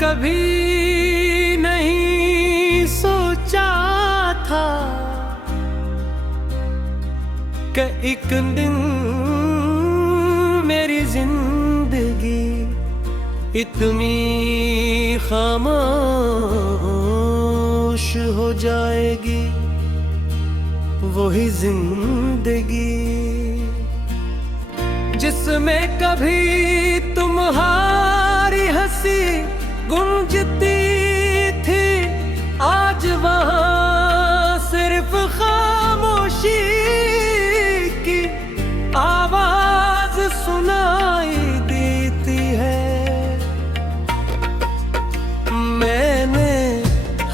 कभी नहीं सोचा था कि एक दिन मेरी जिंदगी इतनी खामोश हो जाएगी। वही जिंदगी जिसमें कभी तुम्हारी हंसी गूंजती थी, आज वहाँ सिर्फ खामोशी की आवाज सुनाई देती है। मैंने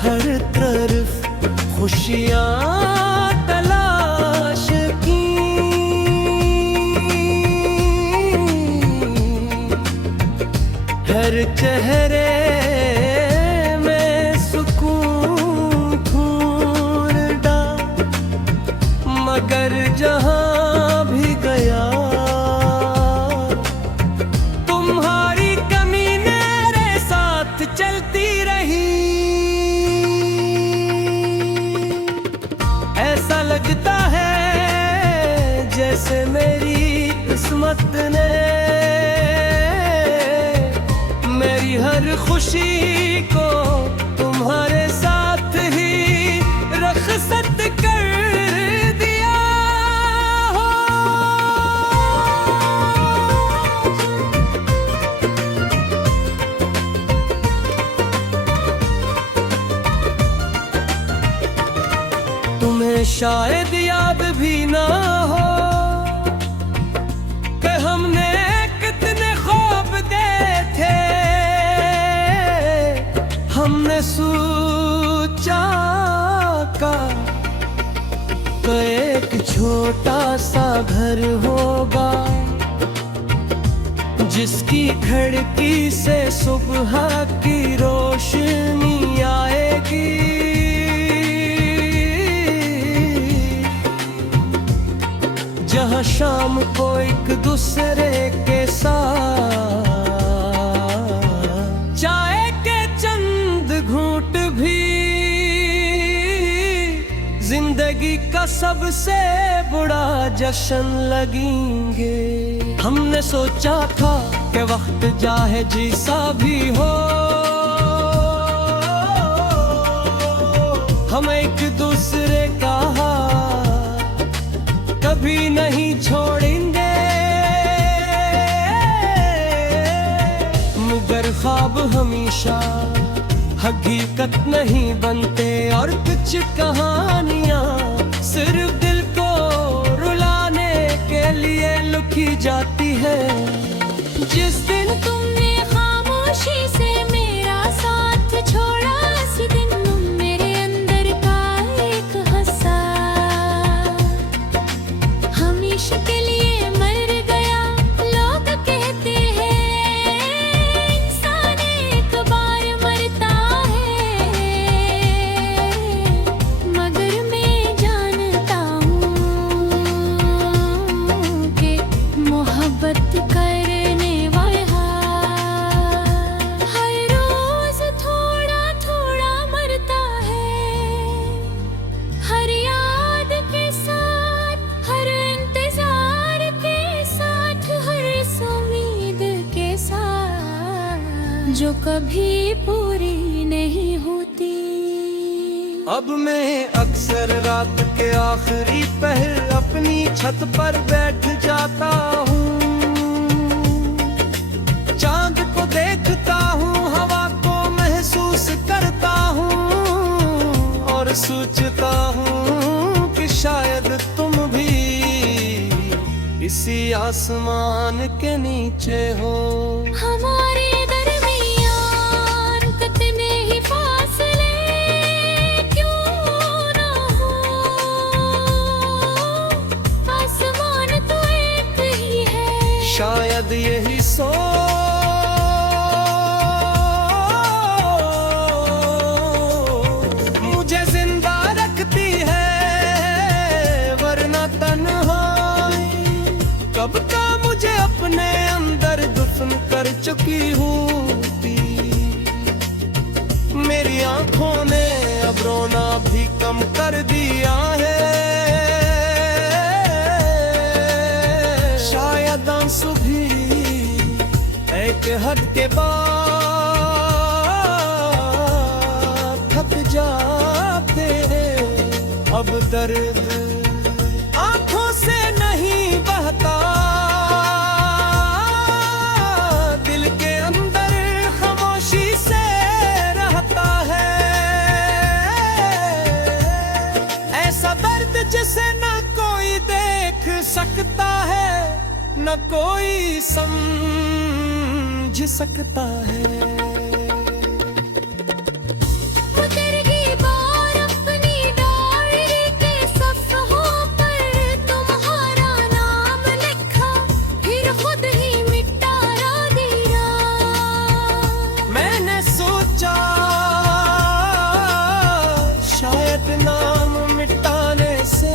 हर तरफ खुशियाँ तलाश की, हर चेहरे में सुकून ढूंढा, मगर जहाँ भी गया तुम्हारी कमी मेरे साथ चलती रही। ऐसा लगता है जैसे मेरी किस्मत ने मेरी हर खुशी को तुम्हारे साथ ही रखसत कर दिया हो। तुम्हें शायद याद भी ना हो कि हमने कितने ख्वाब देखे थे। हमने सोचा का तो एक छोटा सा घर होगा, जिसकी खिड़की से सुबह की रोशनी आएगी। जहाँ शाम को एक दूसरे के साथ चाय के चंद घूंट भी जिंदगी का सबसे बड़ा जश्न लगेंगे। हमने सोचा था कि वक्त चाहे जैसा भी हो, हम एक दूसरे का कभी नहीं छोड़ेंगे। मगर ख्वाब हमेशा हकीकत नहीं बनते, और कुछ कहानियां सिर्फ दिल को रुलाने के लिए लिखी जाती है। जिस दिन तुमने खामोशी से मेरा साथ छोड़ा, उस दिन मेरे अंदर का एक हंसा हमेशा के लिए मर गया। लोग कहते हैं इंसान एक बार मरता है, मगर मैं जानता हूँ कि मोहब्बत करने वाला हर रोज थोड़ा थोड़ा मरता है। हर याद के साथ, हर इंतजार के साथ, हर इस उम्मीद के साथ जो कभी पूरी नहीं होती। अब मैं अक्सर रात के आखिरी पहर अपनी छत पर बैठ जाता हूँ, चांद को देखता हूँ, हवा को महसूस करता हूँ, और सोचता हूँ कि शायद तुम भी इसी आसमान के नीचे हो। हमारे दरमियान कितने ही फासले क्यों ना हो, आसमान तो एक ही है। शायद यही मुझे जिंदा रखती है, वरना तन्हाई कब का मुझे अपने अंदर दफन कर चुकी हूँ। कम कर दिया है। शायद आंसू भी एक हद के बाद थक जाते हैं। अब दर्द आंखों से नहीं बहता, दिल के अंदर खामोशी से रहता है। ऐसा दर्द जिसे न कोई देख सकता है, न कोई समझ सकता है। उतर गई बार अपनी डायरी के सफ़हों पर, तुम्हारा नाम लिखा फिर खुद ही मिटा दिया। मैंने सोचा शायद नाम मिटाने से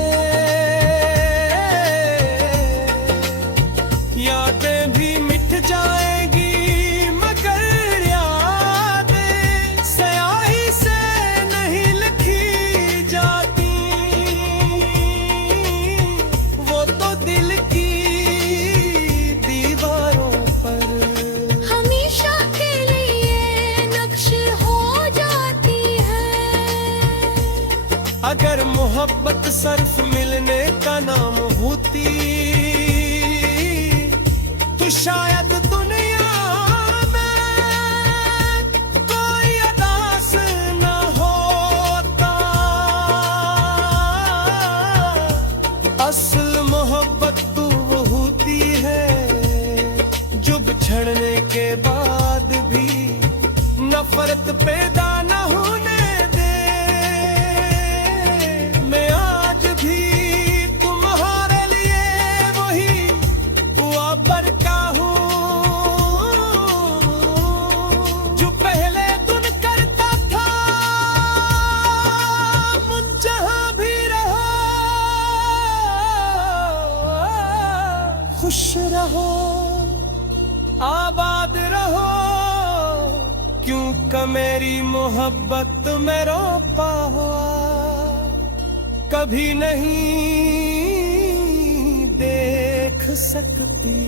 यादें भी मिट जाएगी, मगर यादें स्याही से नहीं लिखी जाती। वो तो दिल की दीवारों पर हमेशा के लिए नक्श हो जाती है। अगर मोहब्बत सिर्फ मिलने का नाम होती, तो शायद दुनिया में कोई अदास न होता। असल मोहब्बत तो वो होती है जो बिछड़ने के बाद भी नफरत पैदा न होने दे। मैं आज भी तुम्हारे लिए वही वाबर का हूँ जो पहले तुम करता था। मुझ जहाँ भी रहो, खुश रहो, आबाद रहो, क्योंकि मेरी मोहब्बत में रोपा हुआ कभी नहीं देख सकती।